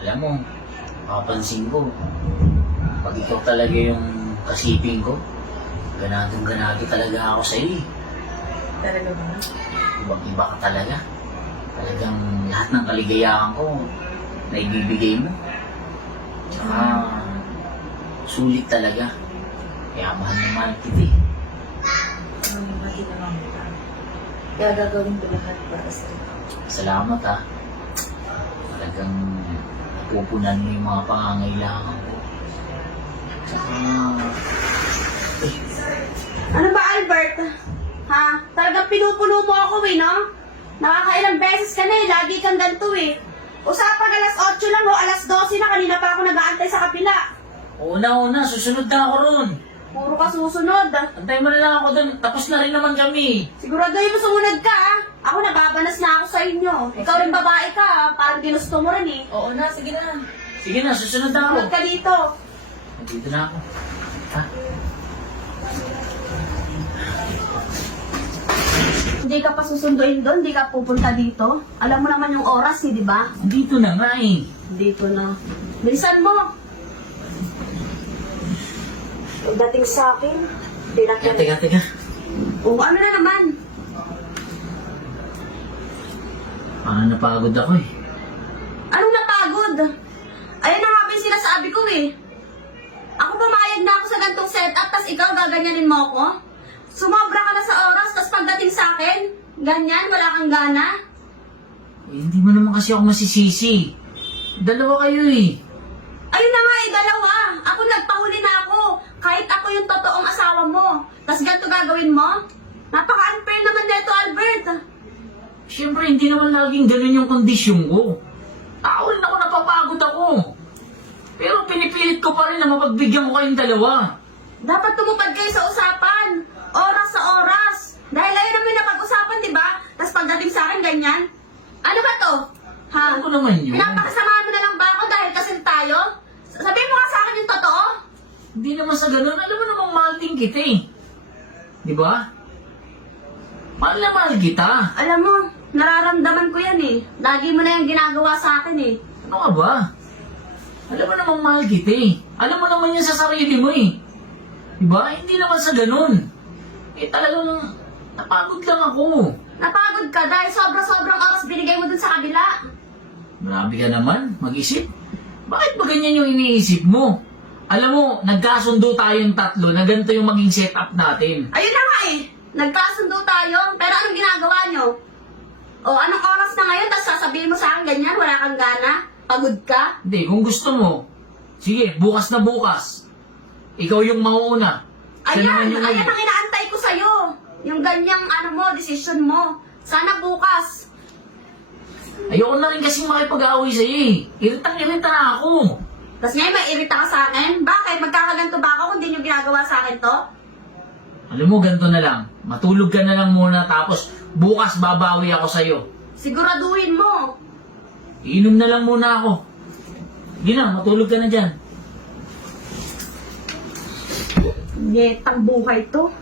Alam mo, mapapansin ko, pag ikaw talaga yung kasiping ko, ganadong-ganado talaga ako sa'yo eh. Talaga ba? Ibang-iba ka talaga. Talagang lahat ng kaligayahan ko, naibibigay mo. Tsaka, sulit talaga. Kaya mahal na mahal kita eh. Bakit naman kita? Kaya gagawin ko lahat para sa'yo. Salamat ah. Talagang napupunan mo yung mga pangangailangan ko. Tsaka, Ano ba, Albert? Ha? Talagang pinupuno mo ako eh, no? Nakakailang beses ka na eh, lagi kang ganito eh. Usapan alas 8 lang o alas 12 na, kanina pa ako nag-aantay sa kapila. una, susunod na ako ron. Puro ka susunod. Antay mo na lang ako dun. Tapos na rin naman kami. Sigurado yung sumunod ka ah. Ako nababanas na ako sa inyo. Ikaw rin babae ka ah. Parang ginusto mo rin eh. Oo na, sige na. Sige na, susunod na ako. Sumunod ka dito. Dito na ako. Ha? Hindi ka pa susunduin doon, hindi ka pupunta dito. Alam mo naman yung oras eh, di ba? Dito na nga eh. Dito na. Bilisan mo. Pagdating sa akin, Teka. O ano na naman? Parang napagod ako eh. Anong napagod? Ayan na nga ba yung sinasabi ko eh. Ako pumayag na ako sa gantong setup, tas ikaw gaganyanin mo ako? Sumobra ka na sa oras, tas pagdating sa akin, ganyan, wala kang gana? Eh, hindi mo naman kasi ako masisisi. Dalawa kayo eh. Ayun na nga eh, dalawa. Ako nagpahuli na ako. Kahit ako yung totoong asawa mo. Tas ganito gagawin mo? Napaka-unfair naman neto, Albert. Siyempre, hindi naman laging ganun yung kondisyon ko. Tao rin ako, napapagod ako. Pero pinipilit ko pa rin na mapagbigyan ko kayong dalawa. Dapat tumupad kayo sa usapan. Oras sa oras. Dahil ayun naman yung napag-usapan, di ba? Tas pagdating sa akin, ganyan. Ano ba to? Ha? Ano ko naman yun? Pinapakasamahan mo na lang ba ako dahil kasal tayo? Sabihin mo nga sa akin yung totoo. Hindi naman sa ganun. Alam mo namang mahal din kita eh. Di ba? Mahal na mahal kita. Alam mo, nararamdaman ko yan eh. Lagi mo na yung ginagawa sa akin eh. Ano ka ba? Alam mo namang mahal kita eh. Alam mo naman yan sa sarili mo eh. Di ba? Hindi naman sa ganun. Eh talagang napagod lang ako. Napagod ka dahil sobra-sobrang oras binigay mo dun sa kabila. Grabe ka naman, mag-isip. Bakit ba ganyan yung iniisip mo? Alam mo, nagkasundo tayong tatlo na ganito yung maging setup natin. Ayun na nga eh. Nagkasundo tayo, pero anong ginagawa nyo? O anong oras na ngayon, tapos sasabihin mo sa akin ganyan, wala kang gana? Pagod ka? Hindi, kung gusto mo, sige, bukas na bukas. Ikaw yung mauuna. Siya naman Ayan, yung ayan ang inaantay ko sa'yo. Yung ganyang decision mo. Sana bukas. Ayoko na rin kasing makipag-away sa'yo eh. Iritang-irita na ako. Tapos ngayon may irita ka sa akin? Bakit? Magkakaganto ba ako kung di nyo ginagawa sa akin to? Alam mo, ganito na lang. Matulog ka na lang muna tapos bukas babawi ako sa'yo. Siguraduhin mo. Iinom na lang muna ako. Hindi na, matulog ka na dyan. Netang buhay to.